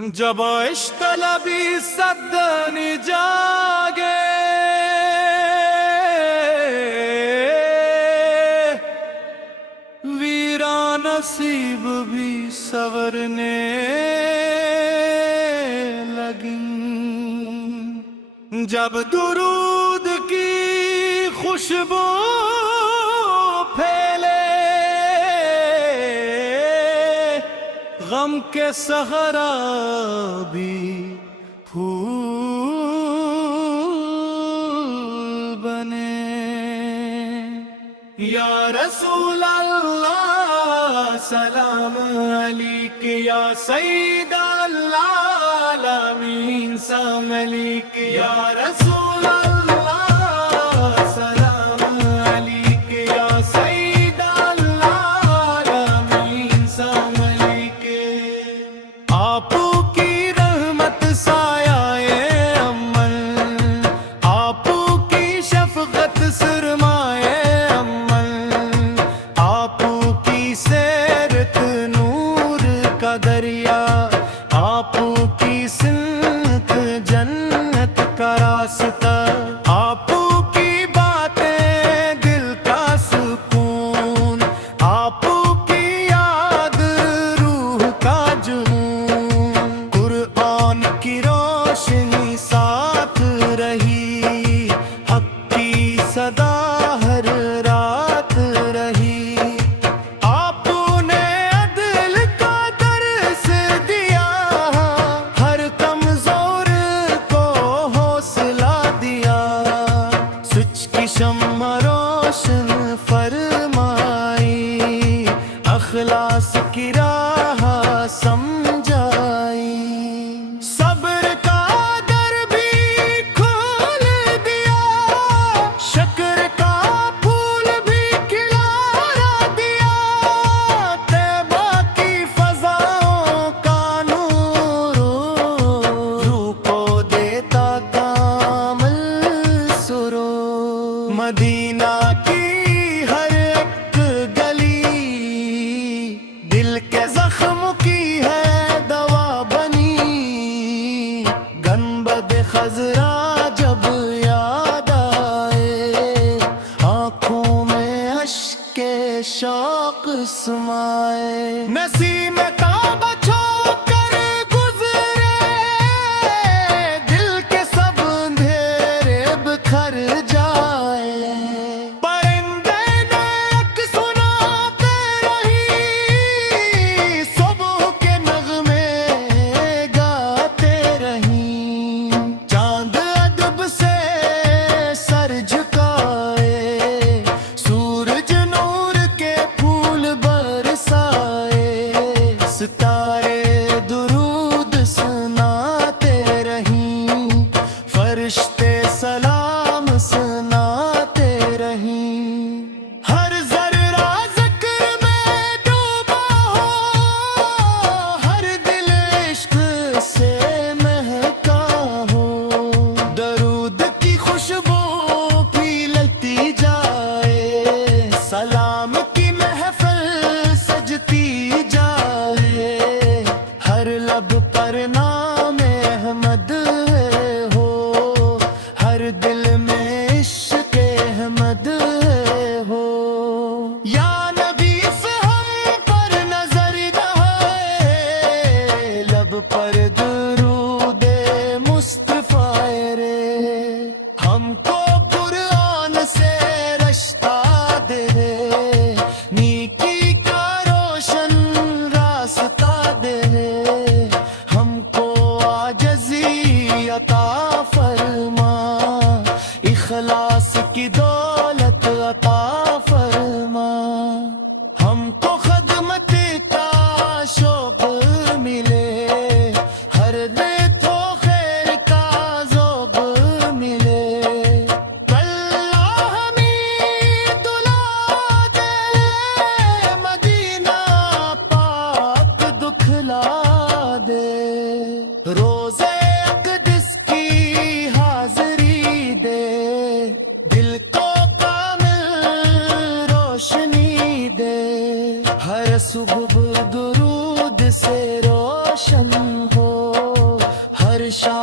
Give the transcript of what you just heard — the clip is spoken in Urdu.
جب عشق طلبی صدن جاگے ویران نصیب بھی سورنے لگیں، جب درود کی خوشبو پھیلے غم کے صحرا بھی پھول بنے۔ یا رسول اللہ سلام علیک، یا سید العالمین سلام علیک، یا رسول اللہ سلام علیک، یا سید العالمین سلام علیک۔ آپ کی رحمت سایہ امن، آپ کی شفقت سرمایہ امن، آپ کی سیرت نور کا دریا، آپ کی سمت جنت کا راستہ، آپ کی باتیں دل کا سکون، آپ کی یاد روح کا جنون، قرآن کی روشنی ساتھ رہی، حق کی صدا ہر رات رہی، آپ نے عدل کا درس دیا، ہر کمزور کو حوصلہ دیا، سچ کی شمع روشن فرمائی، اخلاص کی راہ سمجھائی، صبر کا در بھی کھول دیا، شکر کا پھول بھی کھلا دیا، طیبہ کی فضاؤں کا نور روح کو دیتا کامل سرور، مدینہ کی ہر ایک گلی دل کے زخم کی ہے دوا بنی، گنبد خضرا جب یاد آئے، آنکھوں میں اشک شوق سمائے، نسیم تاب چھو کر گزرے، دل کے سب اندھیرے بکھر جائے، پرندے نیک سناتے رہی، صبح کے نغمے گاتے رہیں، چاند ادب سے سر جھکائے، سورج نور کے پھول برسائے، ستارے درود سناتے رہیں، فرشتے سلام سناتے رہیں، ہر ذرہ ذکر میں ڈوبا ہو، ہر دل عشق سے مہکا ہو، درود کی خوشبو پھیلتی جائے، سلام کی محفل سجتی جائے، ہر لب پر نام احمد ہو، ہر دل میں عشق احمد ہو، یا نبی سے ہم پر نظر دہائے، لب پر درود مصطفیٰ رے، ہم کو قرآن سے رشتہ دے، نیکی کا روشن راستہ دے، ہم کو عاجزی عطا فرما، اخلاص کی دولت عطا فرما، ہم کو خدمت کا شوق ملے، ہر نیت و خیر کا ذوق ملے، اللہ ہمیں دلا دے، مدینہ پاک دکھلا دے، روزے اقدس کی حاضری دے، دل کو کامل روشنی دے، ہر صبح درود سے روشن ہو شام